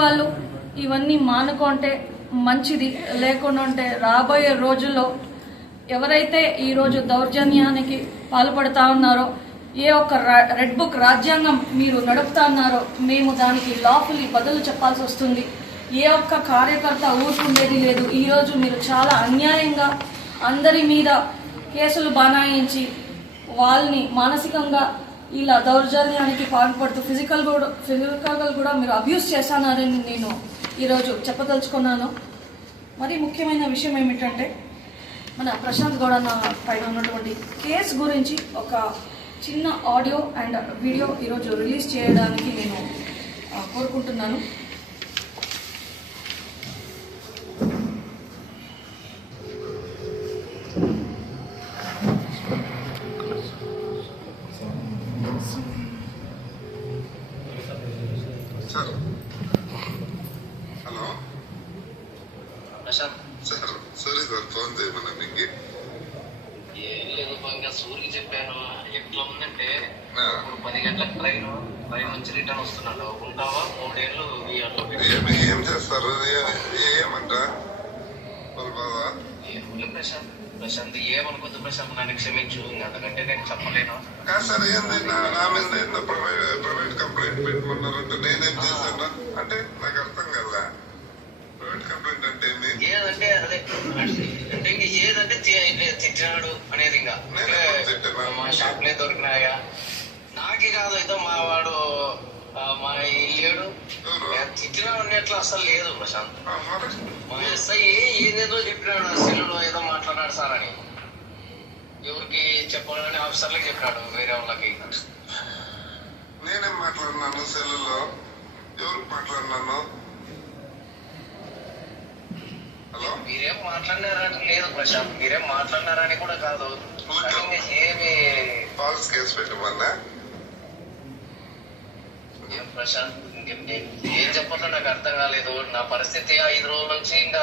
వాళ్ళు ఇవన్నీ మానుకుంటే మంచిది. లేకుండా ఉంటే రాబోయే రోజుల్లో ఎవరైతే ఈరోజు దౌర్జన్యానికి పాల్పడుతూ ఉన్నారో, ఏ ఒక్క రెడ్ బుక్ రాజ్యాంగం మీరు నడుపుతా ఉన్నారో మేము దానికి లాఫుల్లీ బదులు చెప్పాల్సి వస్తుంది. ఏ ఒక్క కార్యకర్త ఊరుకుండేది లేదు. ఈరోజు మీరు చాలా అన్యాయంగా అందరి మీద కేసులు బనాయించి వాళ్ళని మానసికంగా ఇలా దౌర్జన్యానికి పాల్పడుతూ ఫిజికల్ కూడా మీరు అబ్యూస్ చేస్తున్నారని నేను ఈరోజు చెప్పదలుచుకున్నాను. మరి ముఖ్యమైన విషయం ఏమిటంటే, మన ప్రశాంత్ గౌడ పైన ఉన్నటువంటి కేసు గురించి ఒక చిన్న ఆడియో అండ్ వీడియో ఈరోజు రిలీజ్ చేయడానికి నేను కోరుకుంటున్నాను. Hello Prashant sir, sorry sir, phone చేయమన్నా మీకు. ఏం లేదు, ఇంకా సూర్యుకి చెప్పాను. ఎట్లా ఉందంటే ఇప్పుడు 10 గంటలకు ట్రైన్ నుంచి రిటర్న్ వస్తున్నాడు. ఉంటావా 3 ఏళ్ళు ఏం చేస్తారు? ఏమంట ప్రశాంత్ ఏమనుకోద్దు ప్రశాంత్, నన్ను క్షమించు. అంతకంటే నేను చెప్పలేను. సార్ ఏంది నా మీద ఏందో ప్రైవేట్ కంప్లైంట్ పెట్టుకున్నారంటే నేనేం చేశాను అంటే నాకు అర్థం కదా. ప్రైవేట్ కంప్లైంట్ అంటే ఏదంటే అదే అంటే ఇంకా ఏదంటే తిట్టినాడు అనేది. ఇంకా మా షాప్ లే దొరికినాయా నాకే కాదు, అయితే మా వాడు మా ఇల్లేడు తిట్టినా ఉండేట్లు అసలు లేదు ప్రశాంత్. మా ఎస్ఐ ఏదేదో చెప్పినాడు, సెల్లులో ఏదో మాట్లాడాడు సార్ అని. ఎవరికి చెప్పాలని ఆఫీసర్లకి చెప్పినాడు, వేరే వాళ్ళకి. నేనేం మాట్లాడినాను సెల్లులో? ఎవరికి మాట్లాడినాను? హలో, మీరేం మాట్లాడినారని లేదు ప్రశాంత్, మీరేం మాట్లాడినారని కూడా కాదు. ఏమి ఫాల్స్ కేసు పెట్టమన్నా ఏం ప్రశాంత్, ఏం చెప్పాలో నాకు అర్థం కాలేదు. నా పరిస్థితి 5 రోజుల నుంచి ఇంకా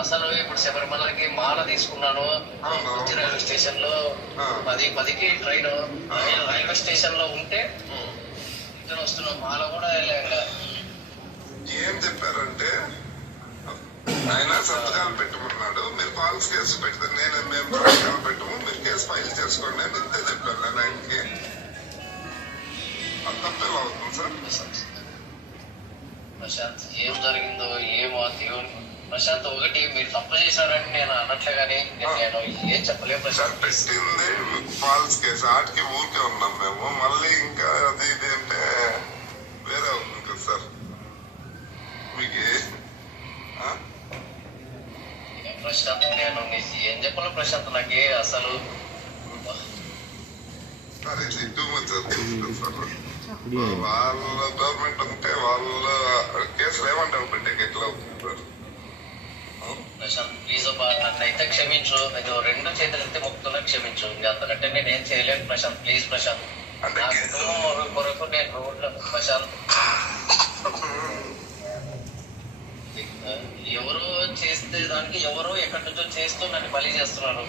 అసలు ఇప్పుడు శబరిమలకి మాల తీసుకున్నాను. రైల్వే స్టేషన్ లో 10:10కి ట్రైన్ రైల్వే స్టేషన్ లో ఉంటే ఇద్దరు వస్తున్నాం. మాల కూడా వెళ్ళాక ఏం చెప్పారంటే ఆయన సంతకాలు పెట్టమన్నాడు. మీరు ఫాల్స్ కేసు పెడితే మేము సంతకాలు పెట్టము, మీరు కేసు ఫైల్ చేసుకోండి అని ఇంతే చెప్పాను నేను ఆయనకి. తప్పేలా అవుతుంది సార్? ప్రశాంత్ ఏం జరిగిందో ఏమో దేవుని. ప్రశాంత్ ఒకటి మీరు తప్పు చేశారని నేను అనట్లే కానీ నేను ఏం చెప్పలేము ప్రశాంత్. పెట్టింది ఫాల్స్ కేసు, ఆటికి ఊరికే ఉన్నాం మేము. మళ్ళీ ఇంకా అది ఇది అంటే వేరే అవుతుంది కదా సార్ మీకు. ప్రశాంత్ నేను ఏం చెప్పాలి ప్రశాంత్, నాకే అసలు సార్ ఇది టూ మచ్ అవుతుంది సార్. వాళ్ళ గవర్నమెంట్ ఉంటే వాళ్ళ కేసులు ఏమంటారు పెట్టేకి ఎట్లా అవుతుంది సార్? ప్రశాంత్ ప్లీజ్ అబ్బా, నన్ను అయితే క్షమించు. నేను 2 చేతులు అయితే మొక్కుతున్నా, క్షమించు. ఇంకా అంతకంటే నేను ఏం చేయలేను ప్రశాంత్. ప్లీజ్ ప్రశాంత్, నా కుటుంబం కొరకు నేను రోడ్లో ప్రశాంత్. ఎవరో చేస్తే దానికి ఎవరో ఎక్కడి నుంచో చేస్తూ నన్ను బలి చేస్తున్నారు.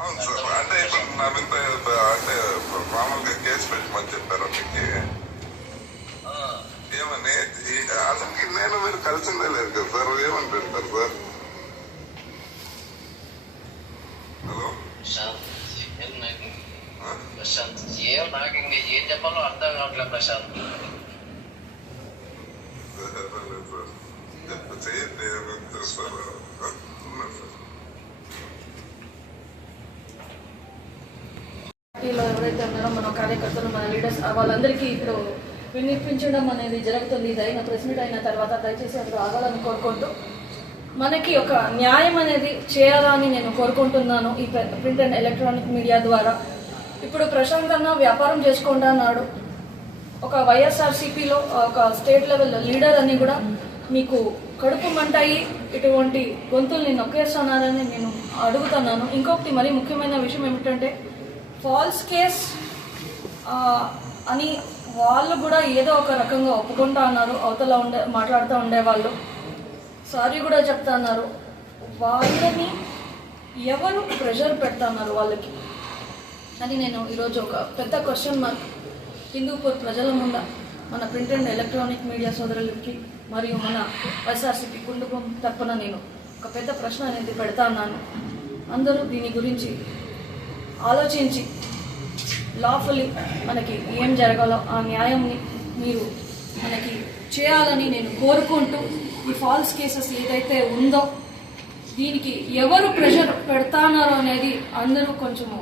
అవును సార్, అంటే ఇప్పుడు నా మీద అంటే మామూలుగా కేసు పెట్టమని చెప్పారు మీకు. ఏమని అసలుకి నేను మీరు కలిసిందే లేదు కదా సార్, ఏమని పెడతారు సార్? హలో ప్రశాంత్, నాకు ఇంకా ఏం చెప్పాలో అర్థం కావట్లేదు ప్రశాంత్. చేయండి సార్. పార్టీలో ఎవరైతే ఉన్నారో మన కార్యకర్తలు, మన లీడర్స్, వాళ్ళందరికీ ఇప్పుడు వినిపించడం అనేది జరుగుతుంది. ఇది అయిన ప్రెస్ మీట్ అయిన తర్వాత దయచేసి అక్కడ ఆగాలని కోరుకుంటూ మనకి ఒక న్యాయం అనేది చేయాలని నేను కోరుకుంటున్నాను ఈ ప్రింట్ అండ్ ఎలక్ట్రానిక్ మీడియా ద్వారా. ఇప్పుడు ప్రశాంత్ అన్న వ్యాపారం చేసుకుంటా అన్నాడు. ఒక వైఎస్ఆర్సీపీలో ఒక స్టేట్ లెవెల్ లీడర్ అని కూడా మీకు కడుపు మంటాయి ఇటువంటి గొంతుల్ని నొక్కేస్తున్నారని నేను అడుగుతున్నాను. ఇంకొకటి మరీ ముఖ్యమైన విషయం ఏమిటంటే, ఫాల్స్ కేస్ అని వాళ్ళు కూడా ఏదో ఒక రకంగా ఒప్పుకుంటా అన్నారు. అవతల మాట్లాడుతూ ఉండేవాళ్ళు సారీ కూడా చెప్తా అన్నారు. వాళ్ళని ఎవరు ప్రెషర్ పెడుతున్నారు వాళ్ళకి అని నేను ఈరోజు ఒక పెద్ద క్వశ్చన్ మార్క్ హిందూపూర్ ప్రజల ముందు మన ప్రింట్ అండ్ ఎలక్ట్రానిక్ మీడియా సోదరులకి మరియు మన వైఎస్ఆర్సీపీ కుటుంబం తరపున నేను ఒక పెద్ద ప్రశ్న అనేది పెడతా ఉన్నాను. అందరూ దీని గురించి ఆలోచించి లాఫుల్లీ మనకి ఏం జరగాలో ఆ న్యాయంని మీరు మనకి చేయాలని నేను కోరుకుంటూ, ఈ ఫాల్స్ కేసెస్ ఏదైతే ఉందో దీనికి ఎవరు ప్రెషర్ పెడతానారో అనేది అందరూ కొంచెము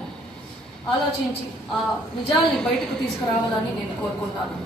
ఆలోచించి ఆ నిజాల్ని బయటకు తీసుకురావాలని నేను కోరుకుంటాను.